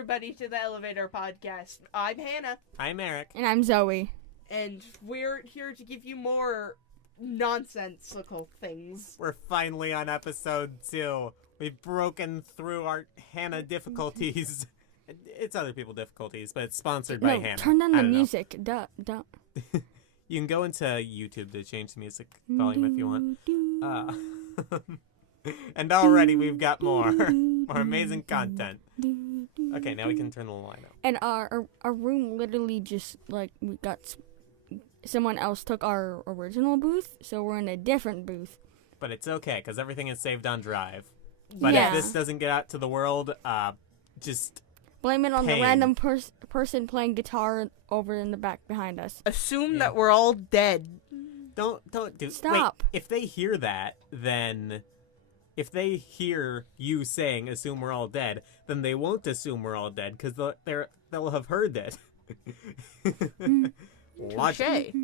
everybody to the Elevator Podcast. I'm Hannah. I'm Eric. And I'm Zoey. And we're here to give you more nonsensical things. We're finally on episode 2. We've broken through our Hannah difficulties. It's other people's difficulties, but it's sponsored by Hannah. Turn down the music. Duh. You can go into YouTube to change the music volume if you want. And already we've got more amazing content. Okay, now we can turn the line up. And our room literally just, we got... Someone else took our original booth, so we're in a different booth. But it's okay, because everything is saved on Drive. But if this doesn't get out to the world, just... Blame it on the random person playing guitar over in the back behind us. Assume that we're all dead. Don't do... Stop. Wait, if they hear that, then... If they hear you saying, assume we're all dead, then they won't assume we're all dead, because they'll have heard it. Touché.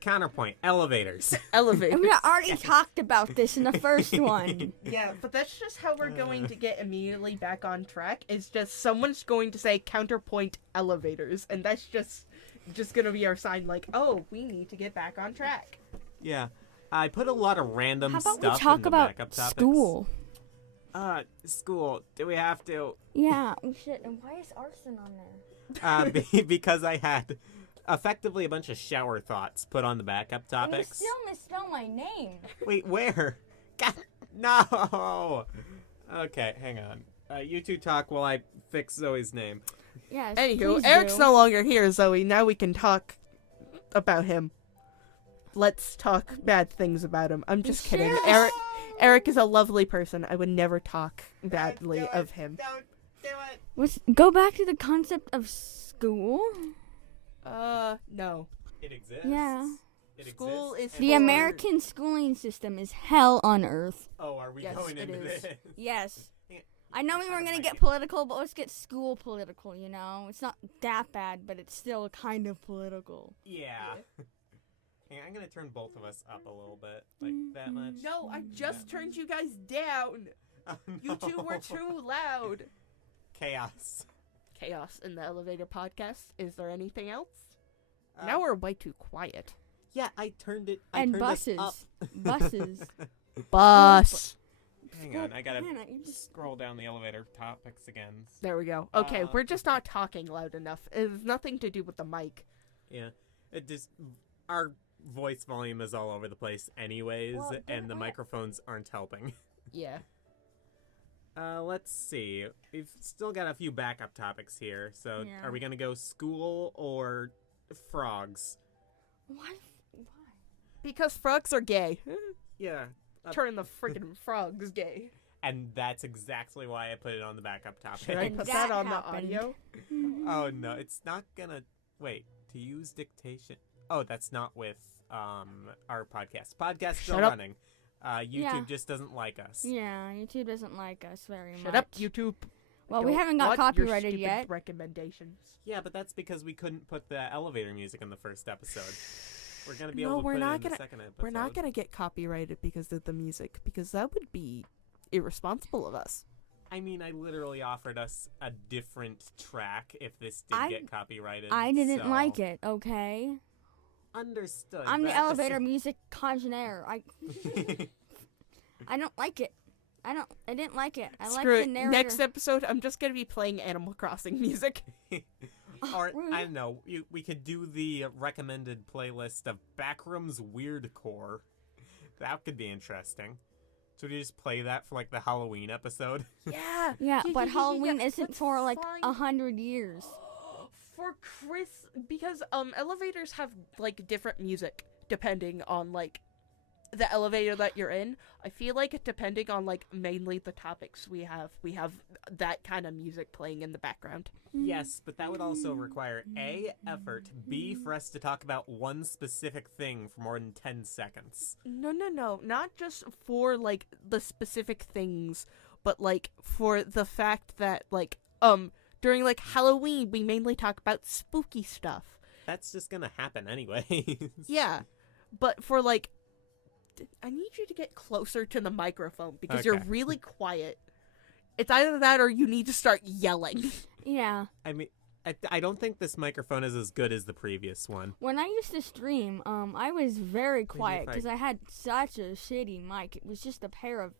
Counterpoint, elevators. Elevators. And we already talked about this in the first one. Yeah, but that's just how we're going to get immediately back on track. It's just someone's going to say counterpoint elevators, and that's just gonna be our sign like, oh, we need to get back on track. Yeah. I put a lot of random stuff in the How about we talk about backup topics. school? School. Do we have to? Yeah, we should. And why is arson on there? Because I had effectively a bunch of shower thoughts put on the backup topics. And you still misspelled my name. Wait, where? God, no! Okay, hang on. You two talk while I fix Zoe's name. Yes, Anywho, Eric's no longer here, Zoe. Now we can talk about him. Let's talk bad things about him. I'm just kidding. Eric is a lovely person. I would never talk badly of him. Don't do it. Go back to the concept of school. No. It exists. Yeah. School is The American schooling system is hell on earth. Oh, are we going into this? Yes. I know we weren't going to get political, but let's get school political, you know? It's not that bad, but it's still kind of political. Yeah. I'm going to turn both of us up a little bit, like that much. No, I just turned you guys down. Oh, no. You two were too loud. Chaos. Chaos in the Elevator Podcast. Is there anything else? Now we're way too quiet. Yeah, I turned it. And turned buses. Us up. Buses. Bus. Hang on, I gotta Hannah, you just... scroll down the elevator topics again. There we go. Okay, we're just not talking loud enough. It has nothing to do with the mic. Yeah, it just our voice volume is all over the place, anyways, and the microphones aren't helping. Yeah. Let's see. We've still got a few backup topics here. So, Yeah. Are we gonna go school or frogs? Why? Because frogs are gay. Yeah. Turn the freaking frogs gay. And that's exactly why I put it on the backup topic. Should I And put that that on happened. the audio? Oh no, it's not gonna. Wait, to use dictation. Oh, that's not with our podcast. Podcast's still Shut up. running. YouTube just doesn't like us. Yeah, YouTube doesn't like us very much. Shut up, YouTube. Well, we Don't haven't got want your copyrighted stupid yet. recommendations. Yeah, but that's because we couldn't put the elevator music in the first episode. We're gonna be No, able to we're put it not in gonna- the second episode. We're not gonna get copyrighted because of the music, because that would be irresponsible of us. I mean, I literally offered us a different track if this did get copyrighted. I didn't so- like it, okay? Understood. I'm but the at elevator music congener. I don't like it. I didn't like it. I like Screw the it. narrator. Next episode, I'm just gonna be playing Animal Crossing music. Or, Really? I don't know, we could do the recommended playlist of Backrooms Weirdcore. That could be interesting. Should we just play that for, like, the Halloween episode? Yeah. Yeah, but Halloween isn't Let's for like find- 100 years. For because elevators have like different music depending on like the elevator that you're in. I feel like depending on like mainly the topics we have that kind of music playing in the background. Yes, but that would also require A, effort, B, for us to talk about one specific thing for more than 10 seconds. No, not just for like the specific things, but like for the fact that like during like Halloween we mainly talk about spooky stuff. That's just gonna happen anyway. Yeah, but for like, I need you to get closer to the microphone because you're Okay. really quiet. It's either that or you need to start yelling. Yeah. I mean, I don't think this microphone is as good as the previous one. When I used to stream, I was very quiet if I- because I had such a shitty mic. It was just a pair of,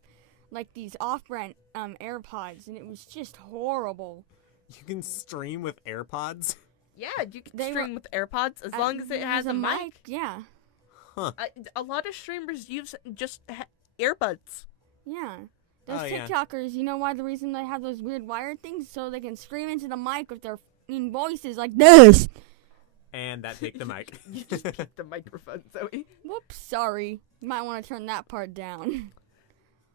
like, these off-brand AirPods, and it was just horrible. You can stream with AirPods? Yeah, you can They stream with AirPods as long as it has a mic. Yeah. Huh. A lot of streamers use just earbuds. Yeah. Those Oh, yeah. TikTokers, you know why the reason they have those weird wired things? So they can scream into the mic with their voices like this. And that take the mic. You just peeked the microphone, Zoe. Whoops, sorry. You might want to turn that part down.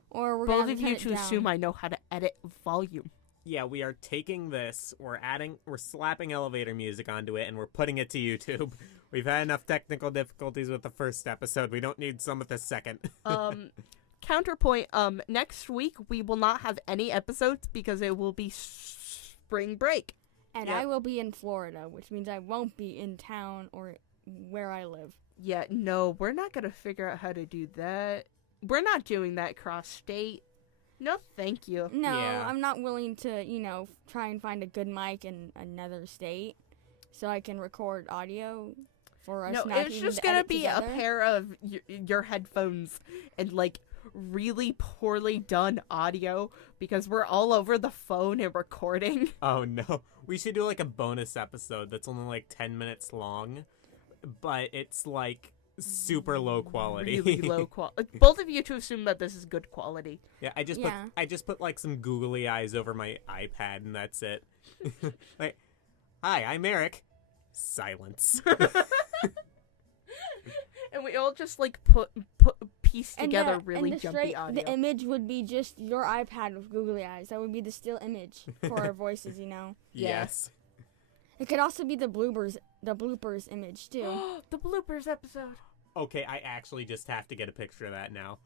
Or we're Both going of to you turn to it down. assume I know how to edit volume. Yeah, we are taking this, we're slapping elevator music onto it, and we're putting it to YouTube. We've had enough technical difficulties with the first episode. We don't need some with the second. Counterpoint, next week we will not have any episodes because it will be spring break. And Yep. I will be in Florida, which means I won't be in town or where I live. Yeah, no, we're not gonna figure out how to do that. We're not doing that cross-state. No, thank you. No, Yeah. I'm not willing to, try and find a good mic in another state so I can record audio for us No, not it's even just to gonna edit be together. a pair of your headphones and, like, really poorly done audio because we're all over the phone and recording. Oh no. We should do like a bonus episode that's only like 10 minutes long, but it's like super low quality. Really low quality. Both of you to assume that this is good quality. Yeah, I just put like some googly eyes over my iPad and that's it. Like, hi, I'm Eric. Silence. And we all just, like, piece together really and jumpy audio. the image would be just your iPad with googly eyes. That would be the still image for our voices, Yeah. Yes. It could also be the bloopers image too. The bloopers episode. Okay, I actually just have to get a picture of that now.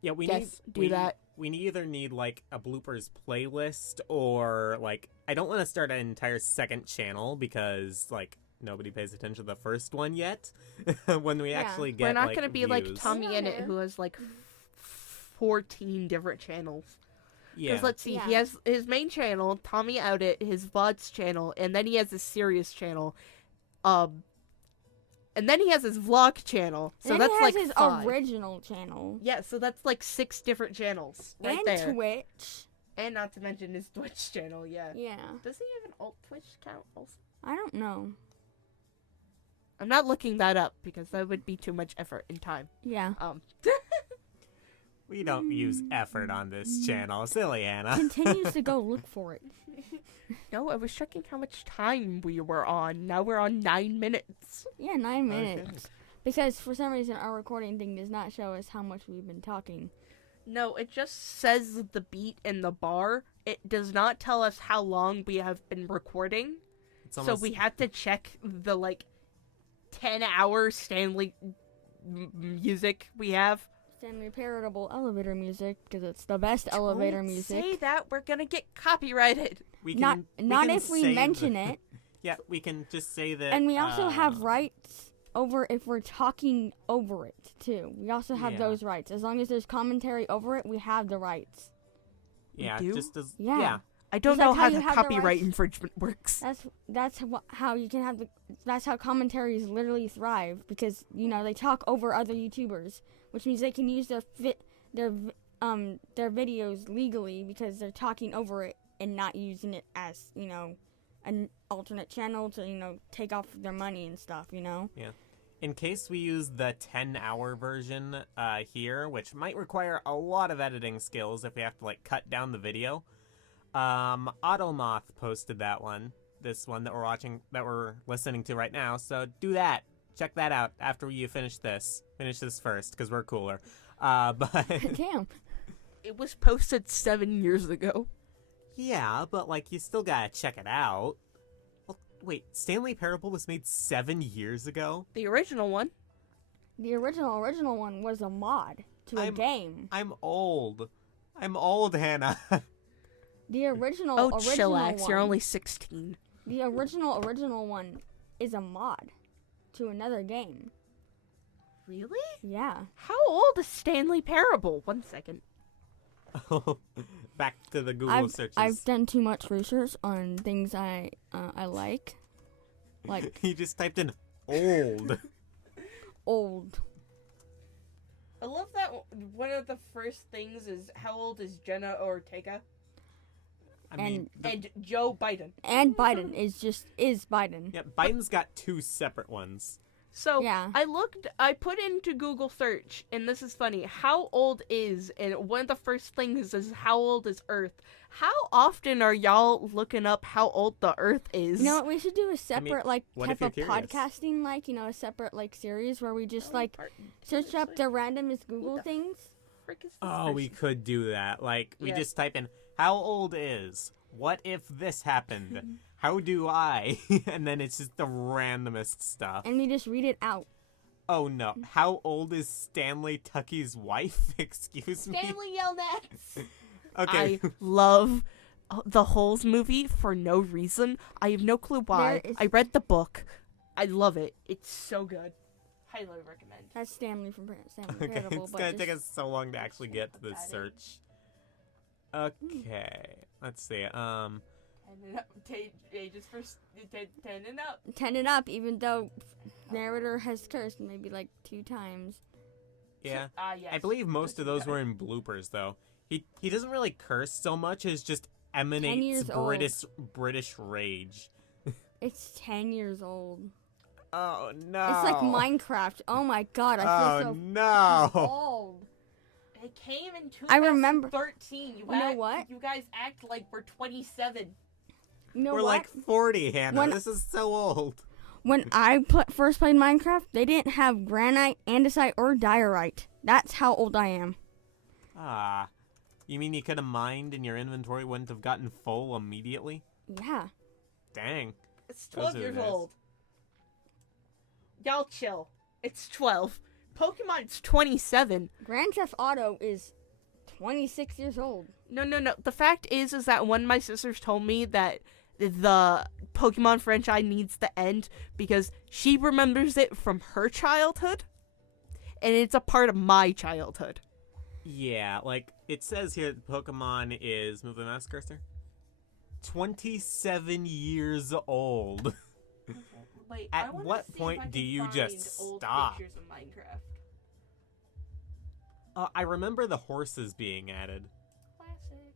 Yeah, Yes, do that. We either need like a bloopers playlist or like I don't want to start an entire second channel because like nobody pays attention to the first one yet. When we Yeah. actually get We're not like, gonna be like views. Tommy Yeah. in it who has like 14 different channels. Yeah. Because let's see, he Yeah. has his main channel, Tommy Out It, his VODs channel, and then he has his serious channel. And then he has his vlog channel. So And that's he has like his 5. original channel Yeah, so that's like 6 different channels right and there. Twitch. And not to mention his Twitch channel, yeah. Yeah, Does he have an alt Twitch account also? I don't know. I'm not looking that up because that would be too much effort and time. Yeah. We don't use effort on this channel. Silly Anna. Continues to go look for it. No, I was checking how much time we were on. Now we're on 9 minutes. Yeah, 9 minutes. Because for some reason our recording thing does not show us how much we've been talking. No, it just says the beat in the bar. It does not tell us how long we have been recording. It's almost, So we had to check the, 10-hour Stanley music we have. Stanley Parable elevator music, because it's the best elevator Don't music. say that. We're going to get copyrighted. we Not can, not can if we say mention it. Yeah, we can just say that. And we also have rights over if we're talking over it, too. We also have Yeah. those rights. As long as there's commentary over it, we have the rights. Yeah, do? just as Yeah. I don't Is that know how how you the have the copyright rights? infringement works. That's how you can have that's how commentaries literally thrive, because they talk over other YouTubers, which means they can use their videos legally because they're talking over it and not using it as an alternate channel to take off their money and stuff. In case we use the 10-hour version here, which might require a lot of editing skills if we have to cut down the video. Automoth posted that one, this one that we're listening to right now. So do that. Check that out after you finish this. Finish this first because we're cooler. But Damn. It was posted 7 years ago. yeah, but you still gotta check it out. Well, wait, Stanley Parable was made 7 years ago? The original one. The original one was a mod to a game. I'm old, Hannah. The original Oh, original chillax. one. You're only 16. The original one is a mod to another game. Really? Yeah. How old is Stanley Parable? 1 second. back to the Google searches. I've done too much research on things I like. Like You just typed in old. old. I love that one of the first things is how old is Jenna Ortega I mean, and Joe Biden. And Biden is Biden. yeah, Biden's got 2 separate ones. So Yeah. I put into Google search, and this is funny, how old is, and one of the first things is how old is Earth. How often are y'all looking up how old the Earth is? You know what? We should do a separate what type if you're of curious? podcasting, a separate series where we just search up the randomest Google things. Frick is this Oh, we person? could do that. Like, we Yeah. just type in, how old is? What if this happened? How do I? And then it's just the randomest stuff. And we just read it out. Oh, no. How old is Stanley Tucky's wife? Excuse me? Stanley Yelnats! Okay. I love the Holes movie for no reason. I have no clue why. There is- I read the book. I love it. It's so good. Highly recommend. That's Stanley from Stanley Okay, Parable. it's but gonna just- take us so long to actually get to this search. Okay, let's see. 10 and up. Ages for 10 and up. 10 and up, even though narrator has cursed maybe 2 times. Yeah, Yes. I believe most of those were in bloopers, though. He doesn't really curse so much as just emanates years old. British rage. It's 10 years old. Oh no! It's like Minecraft. Oh my god, I feel so no! old. It came in 2013. I remember- 13. You know what? You guys act like we're 27. You know We're what? like 40, Hannah. When- This is so old. When I first played Minecraft, they didn't have granite, andesite, or diorite. That's how old I am. Ah, you mean you could have mined and your inventory wouldn't have gotten full immediately? Yeah. Dang. It's Those 12 are years nice. old. Y'all chill. It's 12. Pokemon's 27. Grand Theft Auto is 26 years old. No. The fact is that one of my sisters told me that the Pokemon franchise needs to end because she remembers it from her childhood, and it's a part of my childhood. Yeah, like, it says here that Pokemon is, move the mouse cursor, 27 years old. Wait, At I wanna what see if point I do can you find just old stop? pictures of Minecraft. I remember the horses being added. Classic.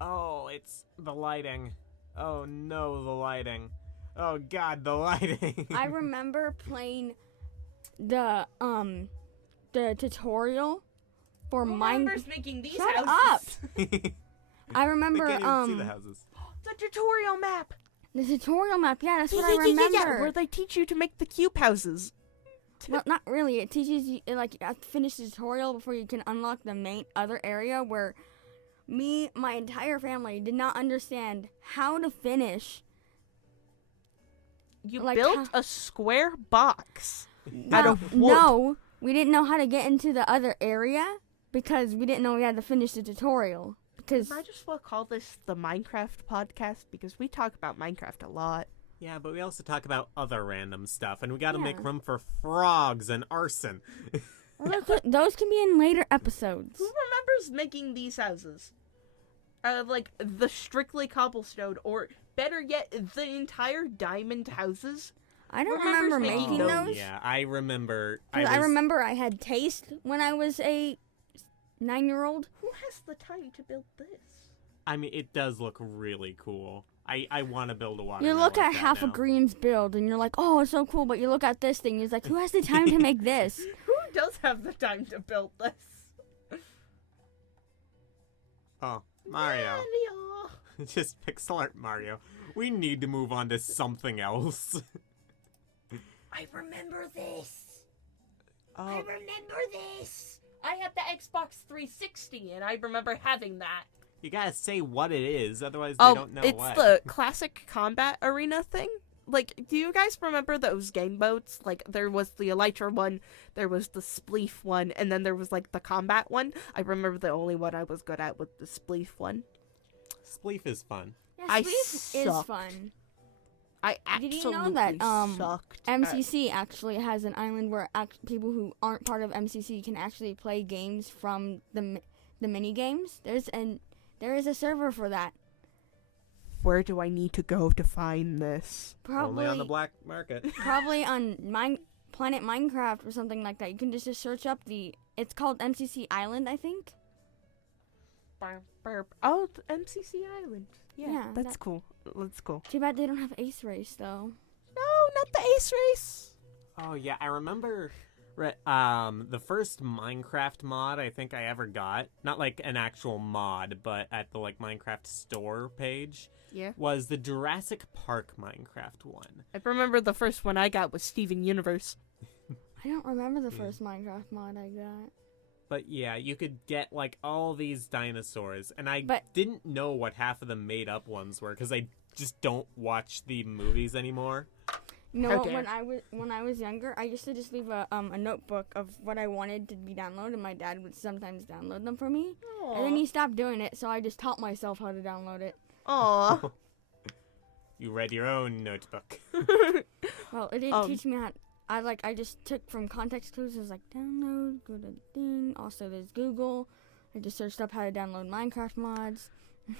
Oh, it's the lighting. Oh no, the lighting. Oh god, the lighting. I remember playing the tutorial for Who Minecraft. remembers making these Shut houses? I remember I can't even see the houses. The tutorial map. the tutorial map. Yeah, that's what I remember. where they teach you to make the cube houses. Well, not really. It teaches you, you have to finish the tutorial before you can unlock the main other area where my entire family did not understand how to finish. You Like built how- a square box out of wood. No, we didn't know how to get into the other area because we didn't know we had to finish the tutorial. Because Might as well call this the Minecraft podcast because we talk about Minecraft a lot. Yeah, but we also talk about other random stuff, and we gotta make Yeah. room for frogs and arson. those can be in later episodes. Who remembers making these houses? Like the strictly cobblestone, or better yet, the entire diamond houses. I don't Remembers remember making making those? those. Yeah, I remember. 'Cause I remember I had taste when I was a 9-year-old. Who has the time to build this? I mean, it does look really cool. I want to build a water. You mill look like at that half now. of Green's build and you're like, oh, it's so cool. But you look at this thing, it's like, who has the time to make this? Who does have the time to build this? Oh, Mario. Mario. Just pixel art Mario. We need to move on to something else. I remember this. Oh, I remember this. I had the Xbox 360, and I remember having that. you gotta say what it is, otherwise they don't know it's what. the classic combat arena thing. Like, do you guys remember those game modes? Like, there was the Elytra one, there was the Spleef one, and then there was, like, the combat one. I remember the only one I was good at was the Spleef one. Spleef is fun. Yeah, I Spleef is suck. fun. I Did absolutely you know that, sucked. MCC actually has an island where people who aren't part of MCC can actually play games from the mini games. There is a server for that. Where do I need to go to find this? Probably Only on the black market. probably on Planet Minecraft or something like that. You can just search up it's called MCC Island, I think. Oh, the MCC Island. Yeah, Yeah, that's cool. That's cool. Too bad they don't have Ace Race though. No, not the Ace Race. Oh yeah, I remember. The first Minecraft mod I think I ever got, not like an actual mod, but at the like Minecraft store page, Yeah. was the Jurassic Park Minecraft one. I remember the first one I got was Steven Universe. I don't remember the first Minecraft mod I got. But yeah, you could get like all these dinosaurs, and I But- didn't know what half of the made up ones were because I just don't watch the movies anymore. You know How what? dare. When I was younger, I used to just leave a notebook of what I wanted to be downloaded, and my dad would sometimes download them for me. And then he stopped doing it, so I just taught myself how to download it. Aw. You read your own notebook. Well, it didn't teach me how. I just took from context clues. It was like download, go to the thing. Also, there's Google. I just searched up how to download Minecraft mods.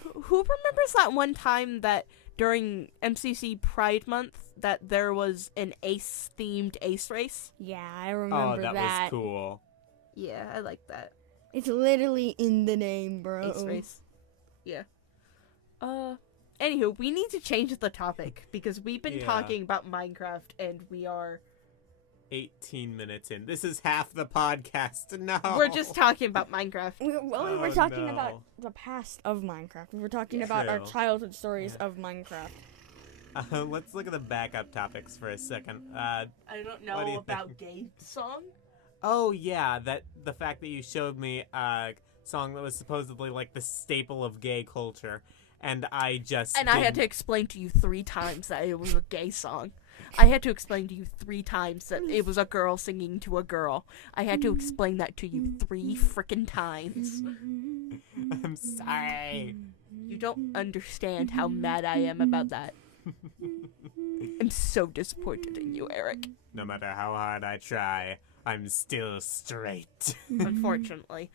Who remembers that one time that during MCC Pride Month that there was an Ace-themed Ace Race? Yeah, I Oh, remember that was cool. Yeah, I like that. It's literally in the name, bro. Ace Race. Yeah. Anywho, we need to change the topic because we've been Yeah. talking about Minecraft and we are 18 minutes in. This is half the podcast. No. we're just talking about Minecraft. We were Oh, talking no. about the past of Minecraft. We were talking about our True. childhood stories Yeah. of Minecraft. Let's look at the backup topics for a second. I don't What do know you about think? gay song. Oh yeah, the fact that you showed me a song that was supposedly like the staple of gay culture, and I just And I had to didn't- explain to you 3 times that it was a gay song. I had to explain to you 3 times that it was a girl singing to a girl. I had to explain that to you 3 frickin' times. I'm sorry. You don't understand how mad I am about that. I'm so disappointed in you, Eric. No matter how hard I try, I'm still straight. Unfortunately.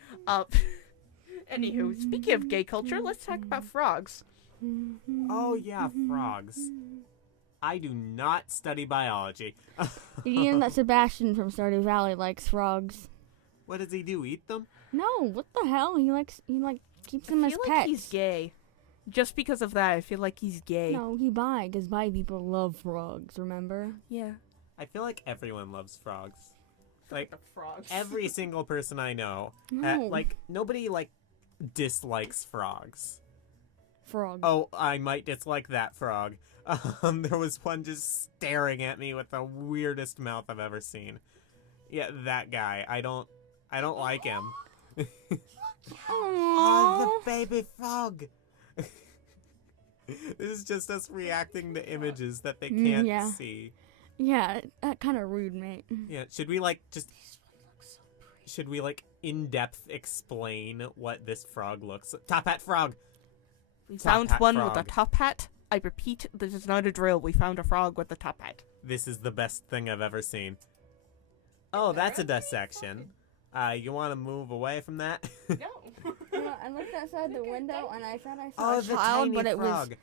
Anywho, speaking of gay culture, let's talk about frogs. Oh yeah, frogs. I do not study biology. Did you know that Sebastian from Stardew Valley likes frogs? What does he do? Eat them? No, what the hell? He keeps them I as feel like pets. he's gay. Just because of that, I feel like he's gay. No, because bi people love frogs, remember? Yeah. I feel like everyone loves frogs. Like The frogs. every single person I know, No. like nobody like dislikes frogs. Frog. Oh, I might dislike that frog. There was one just staring at me with the weirdest mouth I've ever seen. Yeah, that guy. I don't like him. Oh, the baby frog. This is just us reacting to images that they can't yeah. see. Yeah, that kind of rude, mate. Yeah, should we like in depth explain what this frog looks like? Top hat frog. We Top found hat one with a frog. top hat. I repeat, this is not a drill. We found a frog with a top hat. This is the best thing I've ever seen. Oh, that's a dissection. You want to move away from that? No. I looked outside the window and I thought I saw Oh, a the child, tiny but it was. frog.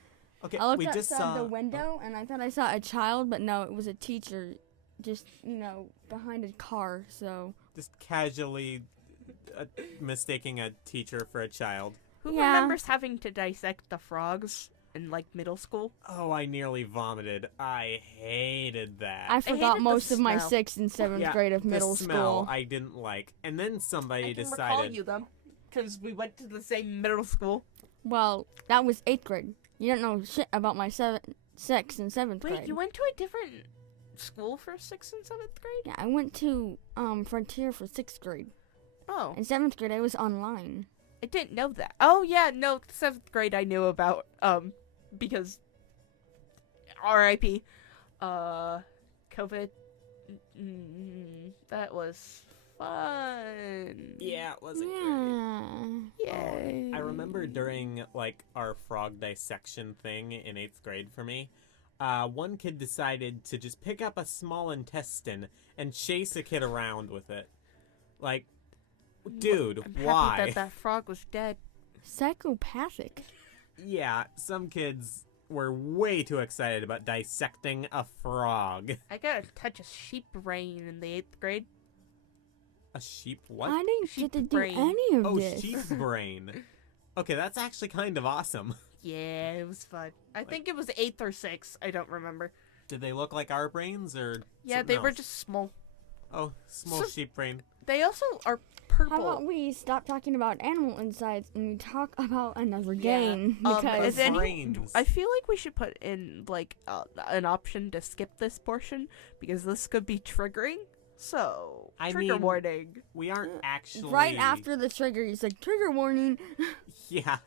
Okay, I looked we just outside saw. the window and I thought I saw a child, but no, it was a teacher, just behind a car. So Just casually mistaking a teacher for a child. Who Yeah. remembers having to dissect the frogs in like middle school? Oh, I nearly vomited. I hated that. I forgot hated the most of my smell. 6th and 7th Yeah, grade of the middle smell school. I didn't like. And then somebody I can recall decided. you them because we went to the same middle school. Well, that was 8th grade. You don't know shit about my 6th and 7th Wait, grade. you went to a different school for 6th and 7th grade? Yeah, I went to Frontier for 6th grade. Oh, In 7th grade, I was online. I didn't know that. Oh yeah, no, 7th grade I knew about because R.I.P. COVID. That was fun. Yeah, it wasn't great. Yeah. Yay. I remember during like our frog dissection thing in 8th grade for me, one kid decided to just pick up a small intestine and chase a kid around with it. Like, Dude, I'm why? happy that frog was dead. Psychopathic. Yeah, some kids were way too excited about dissecting a frog. I got a touch of sheep brain in the 8th grade. A sheep what? I didn't Sheep get to do brain. any of Oh, this. sheep brain. Okay, that's actually kind of awesome. Yeah, it was fun. I think it was 8th or 6th. I don't remember. Did they look like our brains or Yeah, something they were else? just small. Oh, small So- sheep brain. They also are How purple. about we stop talking about animal insides and we talk about another Yeah. game? Is Because any- brains. I feel like we should put in like an option to skip this portion because this could be triggering. So, I trigger mean- warning. We aren't actually right after the trigger, he's like, trigger warning. Yeah.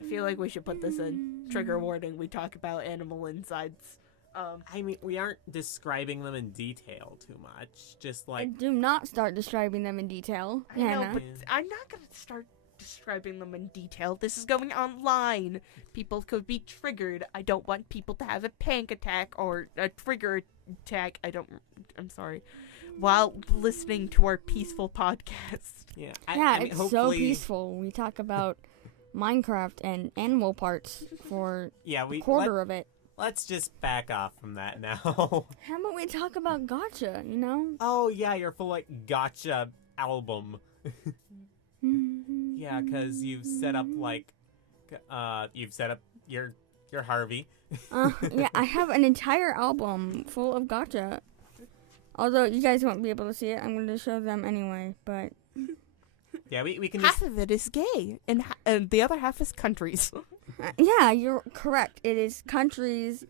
I feel like we should put this in. Trigger warning. We talk about animal insides. I mean, we aren't describing them in detail too much. Just like And do not start describing them in detail, I know, Hannah. but I'm not gonna start describing them in detail. This is going online. People could be triggered. I don't want people to have a panic attack or a trigger attack. I'm sorry. While listening to our peaceful podcast. yeah. Yeah, I mean, it's so hopefully- peaceful. We talk about Minecraft and animal parts for Yeah, a we quarter of it. let's just back off from that now. How about we talk about gotcha, you know? Oh yeah, your full like gotcha album. Yeah, because you've set up like your Harvey. Yeah, I have an entire album full of gotcha. Although you guys won't be able to see it, I'm going to show them anyway. But Yeah, we can Half just of it is gay, and the other half is countries. yeah, you're correct. It is countries,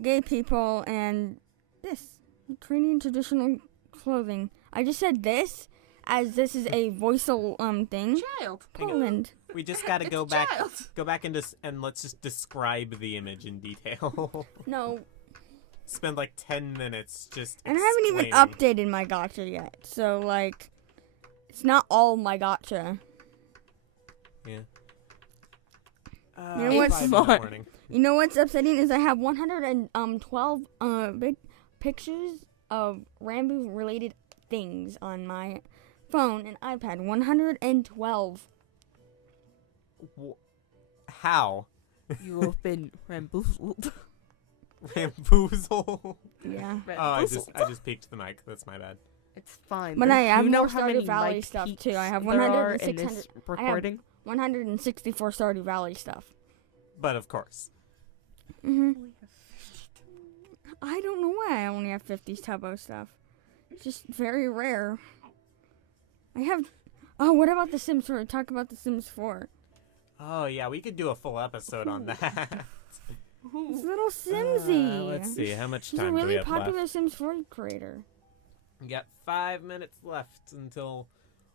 gay people, and this Ukrainian traditional clothing. I just said this as this is a voiceal thing. Child. Poland. we just got to It's go a back child. and let's just describe the image in detail. No, Spend like 10 minutes just and I haven't even explaining. updated my gotcha yet. So like, it's not all my gotcha. Yeah. You know what's 5-minute fun? warning. You know what's upsetting is I have 112 big pictures of Rambo related things on my phone and iPad. 112. How? You have been ramboozled. Ramboozle. Yeah. Oh, I just peeked the mic. That's my bad. It's fine. But I have you know more how Stardew many Valley mic stuff, peaks too. I have there are 100 in this 600 recording. 164 Stardew Valley stuff. But of course. hmm I don't know why I only have 50 Tubbo stuff. It's just very rare. I have... Oh, what about The Sims 4? Talk about The Sims 4. Oh yeah, we could do a full episode on that. It's little Simsy. Let's see, how much He's a time do we really have popular left? Sims 4 creator. We got 5 minutes left until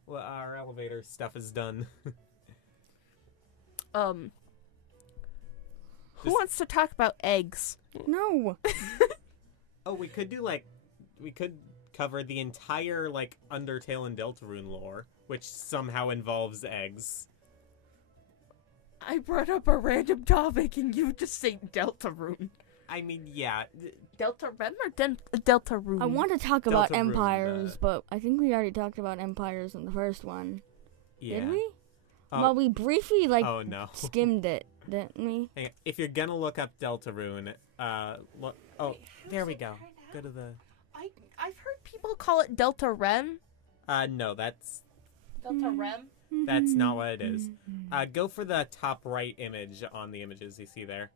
our elevator stuff is done. Who Just- wants to talk about eggs? No. Oh, we could cover the entire like Undertale and Deltarune lore, which somehow involves eggs. I brought up a random topic and you just say Deltarune. I mean, yeah, Deltarune or Deltarune? I want to talk about Deltarune, empires, but I think we already talked about empires in the first one. yeah. Did we? Oh, Well, we briefly, oh no. skimmed it, didn't we? Hang on. If you're gonna look up Deltarune, look. Oh, Wait, there we say go. it right now. Go to the. I've heard people call it Deltarune. No, that's Deltarune. not what it is. Go for the top right image on the images you see there.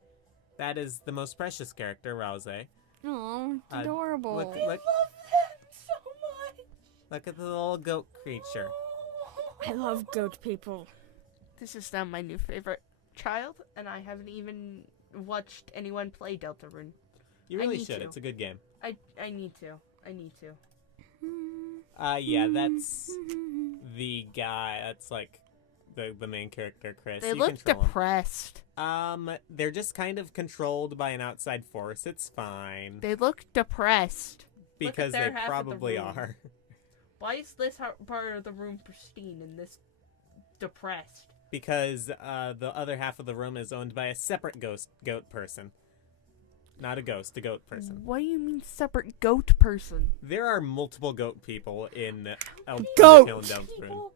That is the most precious character, Rouse. Aw, it's Uh, adorable. look- I love that so much. Look at the little goat creature. I love goat people. This is now my new favorite child, and I haven't even watched anyone play Deltarune. You I really need should. to. It's a good game. I need to. I need to. Yeah, that's the guy. That's like the main character, Chris. They You look control him. depressed. They're just kind of controlled by an outside force. It's fine. They look depressed. Because their they half of the probably room. are. Why is this part of the room pristine and this depressed? Because the other half of the room is owned by a separate goat person. Not a ghost, a goat person. What do you mean separate goat person? There are multiple goat people in Goat Undertale and Deltarune. people?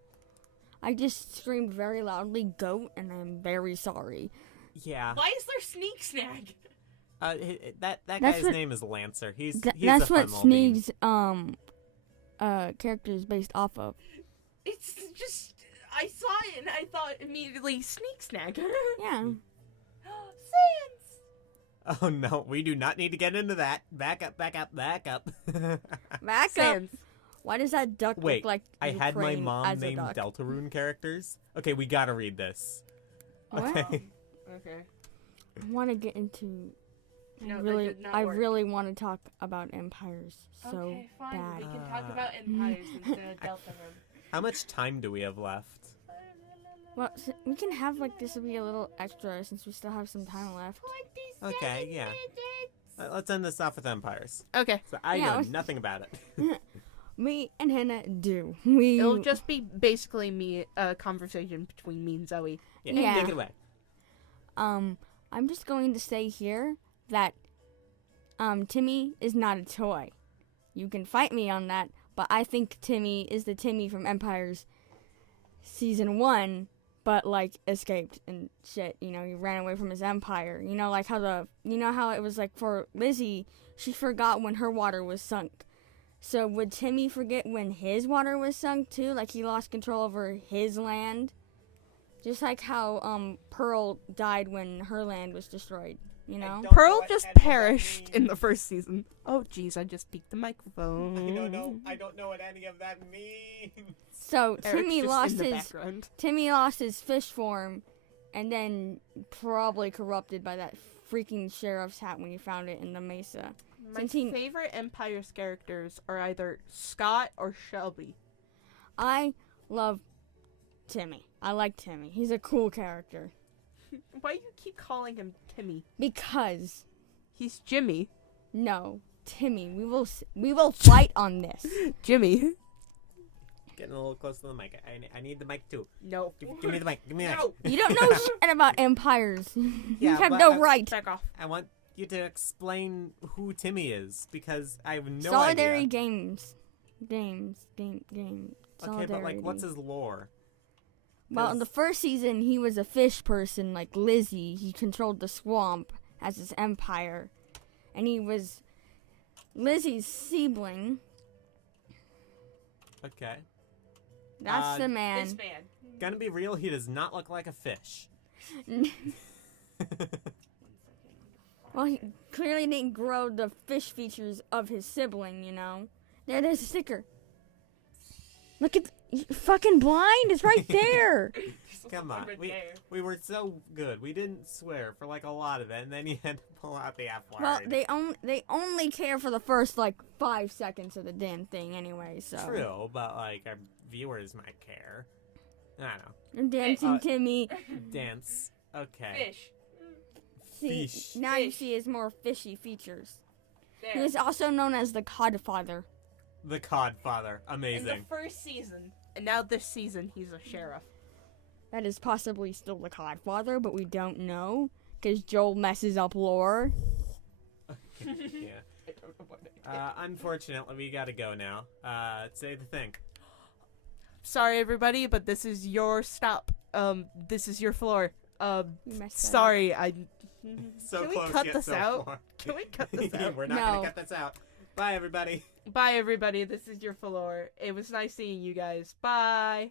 I just screamed very loudly goat, and I'm very sorry. Yeah. Why is there Sneak Snag? That That's guy's what- name is Lancer. He's That's a fun what little bean. Sneak's character is based off of. It's just I saw it and I thought immediately Sneak Snag. Yeah. Sans. Oh no, we do not need to get into that. Back up. Back up. Sans. Why does that duck Wait, look like I had my Ukraine mom as a name duck? Deltarune characters. Okay, we gotta read this. What? Okay. Okay. I want to get into. No, that did not I work. really want to talk about empires so Okay, fine. bad. We can talk about empires instead of Deltarune. How much time do we have left? Well, we can have like this will be a little extra since we still have some time left. Okay, yeah. Let's end this off with empires. Okay. So I Yeah, know let's- nothing about it. Me and Hannah do. It'll just be basically a conversation between me and Zoe. Yeah. Take it away. I'm just going to say here that Timmy is not a toy. You can fight me on that, but I think Timmy is the Timmy from Empires season 1, but like escaped and shit. You know, he ran away from his empire. You know, like how it was like for Lizzie, she forgot when her water was sunk. So would Timmy forget when his water was sunk too? Like he lost control over his land? Just like how Pearl died when her land was destroyed, you know? don't know Pearl what just any of that perished in the means. first season. Oh, jeez, I just peeked the microphone. I don't know what any of that means. So Eric's Timmy just in the background. lost his fish form, and then probably corrupted by that freaking sheriff's hat when he found it in the mesa. My Since he- favorite Empire's characters are either Scott or Shelby. I love Timmy. I like Timmy. He's a cool character Why do you keep calling him Timmy? because He's Jimmy. no, Timmy. We will fight on this. Jimmy. Getting a little close to the mic. I need the mic too. No. Give me the mic. Give me the mic. No. You don't know shit about empires. You Yeah, have but no I- right. Back off. I want you to explain who Timmy is because I have no Solidarity idea. games. Okay, Solidarity. but like, what's his lore? Well, in 'Cause- the first season, he was a fish person like Lizzie. He controlled the swamp as his empire. And he was Lizzie's sibling. Okay. That's the This man. man. Gonna be real, he does not look like a fish. Well, he clearly didn't grow the fish features of his sibling, you know. There's a sticker. Look at you fucking blind. It's right there. Come on. Over We, there. we were so good. We didn't swear for like a lot of it, and then you had to pull out the F word. Well, they only care for the first like 5 seconds of the damn thing anyway. So True, but like our viewers might care. I don't know. And Dancing Timmy. Dance. Okay. Fish. See, Fish. now you Fish. see his more fishy features. He There. is also known as the Codfather. The Codfather. In Amazing. the first season. And now this season, he's a sheriff. That is possibly still the Codfather, but we don't know because Joel messes up lore. Yeah. I don't know what Unfortunately, we gotta go now. Say the thing. Sorry, everybody, but this is your stop. This is your floor. You messed that up. Sorry, I. So Can we close, cut yet this so out? far. Can we cut this out? We're not No. gonna cut this out. Bye, everybody. Bye, everybody. This is your floor. It was nice seeing you guys. Bye.